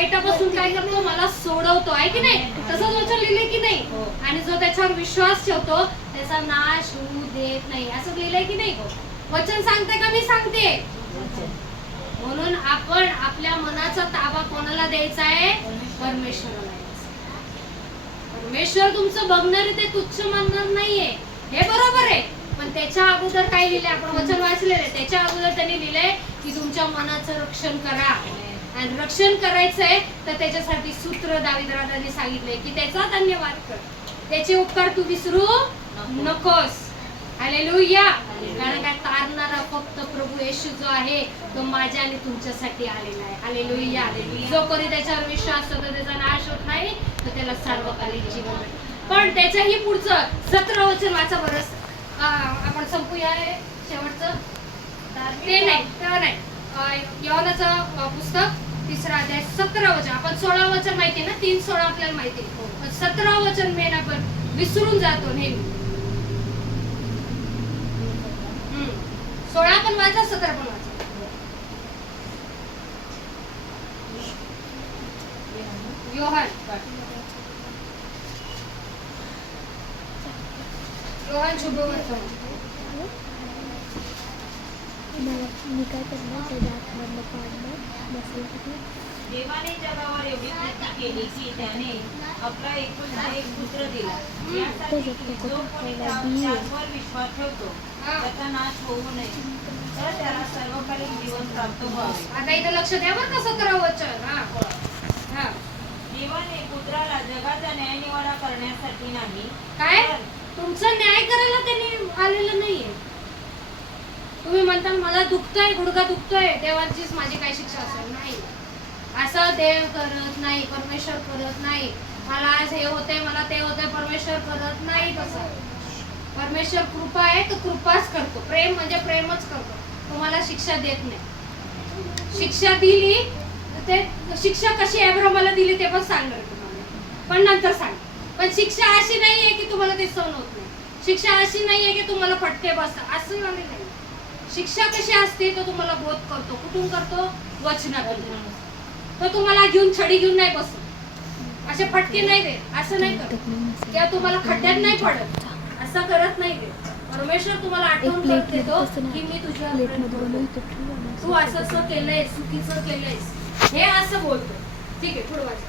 वाईटापासून काय करतो, मला सोडवतो, आहे की नाही? तसंच वचन लिहिले की नाही? आणि जो त्याच्यावर विश्वास ठेवतो त्याचा नाश होऊ देत नाही, असं लिहिलंय की नाही? वचन सांगते का मी सांगते? म्हणून आपण आपल्या मनाचा ताबा कोणाला द्यायचा आहे? परमेश्वराला. परमेश्वर तुमचं बघणार ते तुच्छ मानणार नाहीये, हे बरोबर आहे. पण त्याच्या अगोदर काय लिहिले? आपण वचन वाचलेले, त्याच्या अगोदर त्यांनी लिहिलंय की तुमच्या मनाचं रक्षण करा. आणि रक्षण करायचंय तर त्याच्यासाठी सूत्र दावीद राजाने सांगितलंय की त्याचा धन्यवाद कर, त्याचे उपकार तू विसरू नकोस. हालेलुया. कारण काय, तारणारा फक्त प्रभू येशू जो आहे तो माझ्या आणि तुमच्यासाठी आलेला आहे. हालेलुया. जो कोणी त्याच्यावर विश्वास ठेवतो त्याचा नाश होत नाही, तर त्याला सार्वकालिक जीवन मिळेल. पण त्याच्याही पुढचं 17 वचन वाचा बरं. आपण संपूया शेवटचं ते नाही, तेव्हा नाही. योहानाचं पुस्तक 3 अध्याय 17 वचन. आपण 16 वचन माहिती ना, 3:16 आपल्याला माहिती. 17 वचन मेन आपण विसरून जातो नेहमी. 16 पण वाचा, 17 पण वाचा. योहान शुभवर्तमान. मी काय करणार, त्याच्या आतमधलं पाडणं बसलं. देवाने जगावर एवढी प्रीती केली की त्याने आपला एकुलता एक पुत्र दिला, यासाठी की जो कोणी त्यावर विश्वास ठेवतो त्याचा नाश होऊ नये, तर त्याला सर्वकालिक जीवन प्राप्त व्हावे. आता इथे लक्ष द्या बरं का, 17 वचन. देवाने पुत्राला जगाचा न्यायनिवाडा करण्यासाठी नाही, काय तर तुमचा न्याय करायला त्यांनी आलेलं नाहीये. तुम्ही म्हणता मला दुखतंय, गुडघा दुखतोय, देवाचीच माझी काय शिक्षा असेल? नाही, असं देव करत नाही, परमेश्वर करत नाही. मला आज हे होते, मला ते होते, परमेश्वर करत नाही तसं. परमेश्वर कृपा आहे, तो कृपाच करतो. प्रेम म्हणजे प्रेमच करतो, तुम्हाला शिक्षा देत नाही. शिक्षा दिली ते शिक्षा कशी अब्राहमाला दिली ते पण सांगणार तुम्हाला, पण नंतर सांग. पण शिक्षा अशी नाहीये की तुम्हाला ते सहन होत नाही. शिक्षा अशी नाहीये की तुम्हाला फटके बसतात, असं नाही. शिक्षा कशी असते तो तुम्हाला बोध करतो. कुठून करतो? वचनातून. तो तुम्हाला घेऊन छडी घेऊन नाही बसत, असे फटके नाही देत, असं नाही करत, किंवा तुम्हाला खड्ड्यात नाही पडत, असं करत नाही देत. परमेश्वर तुम्हाला आठवण करत देतो की मी तुझ्या तू असं केलंय, चुकीचं केलंयस, हे असं बोलतो. ठीक आहे, पुढे वाचा.